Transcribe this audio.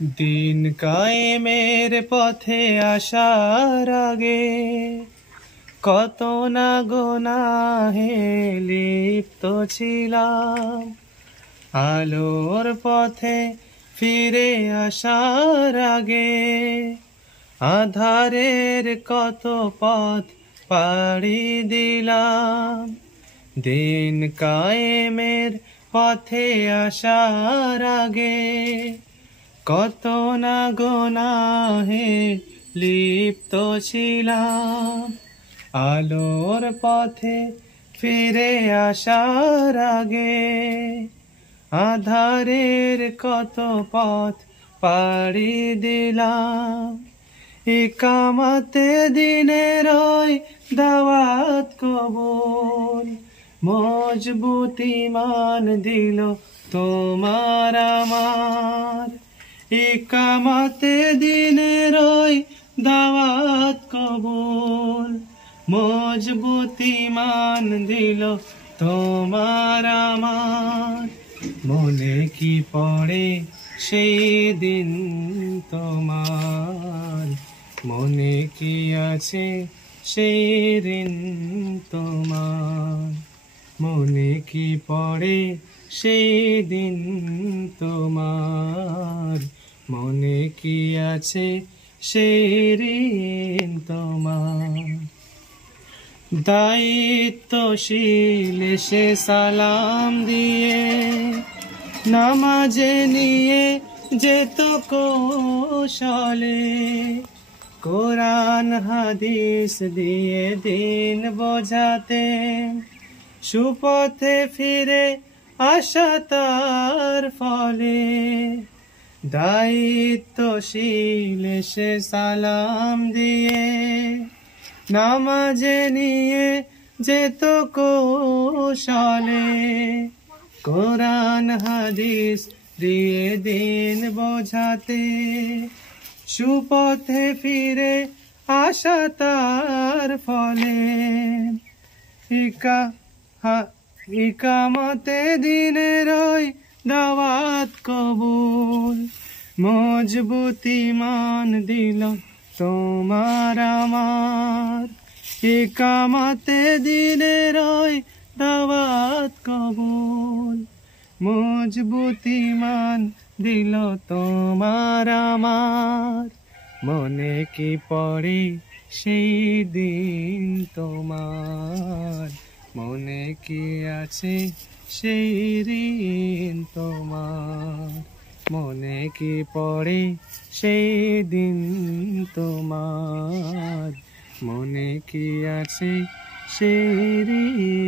দিন কায়েমের পথে আসার আগে কত না গুনাহে লিপ্ত ছিলাম। আলোর পথে ফিরে আসার আগে আঁধারের কত পথ পাড়ি দিলাম। দিন কায়েমের পথে আসার আগে কত না গুনাহে লিপ্ত ছিলাম। আলোর পথে ফিরে আসার আগে আঁধারের কত পথ পাড়ি দিলাম। ইকামতে দিনের ওই দাওয়াত কবুল, মজবুত ঈমান দিল তোমার আমার। ইকামতে দিনের ওই দাওয়াত কবুল, মজবুত ঈমান দিল তোমার আমার। মনে কি পড়ে সেই দিন তোমার, মনে কি আছে সেই ঋণ তোমার। মনে কি পড়ে সেই দিন তোমার, মনে কি আছে সেই ঋণ তোমার। দায়িত্বশীল সে সালাম দিয়ে নামাজে নিয়ে যেত কৌশলে, কোরআন হাদিস দিয়ে দিন বোঝাতে সুপথে ফিরে আসা তার ফলে। দায়িত্বশীল সে সালাম দিয়ে নামাজে নিয়ে যেত কৌশলে, কোরআন হাদিস দিয়ে দিন বোঝাতে সুপথে ফিরে আসা তার ফলে। ইকামতে দিনের ওই দাওয়াত কবুল, মজবুত ঈমান দিল তোমার আমার। ইকামতে দিনের ওই দাওয়াত কবুল, মজবুত ঈমান দিল তোমার আমার। মনে কি পড়ে সেই দিন তোমার, মনে কি আছে সেই ঋণ তোমার। মনে কি পড়ে সেই দিন তোমার, মনে কি আছে সেই ঋণ।